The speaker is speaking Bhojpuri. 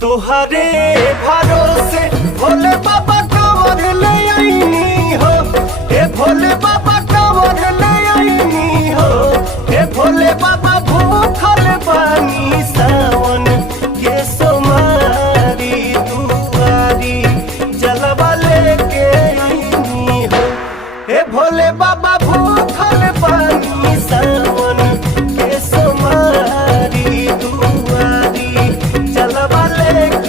तुहरे भरोसे भोले बाबा कांवर ले आईनी हो। हे भोले बाबा कांवर ले आईनी हो। हे भोले बाबा भूखल बानी सावन के सोमारी दुआरी जलवा लेके आईनी हो। हे भोले बाबा भूखल बानी सावन के सोमारी दुआरी जलवा लेके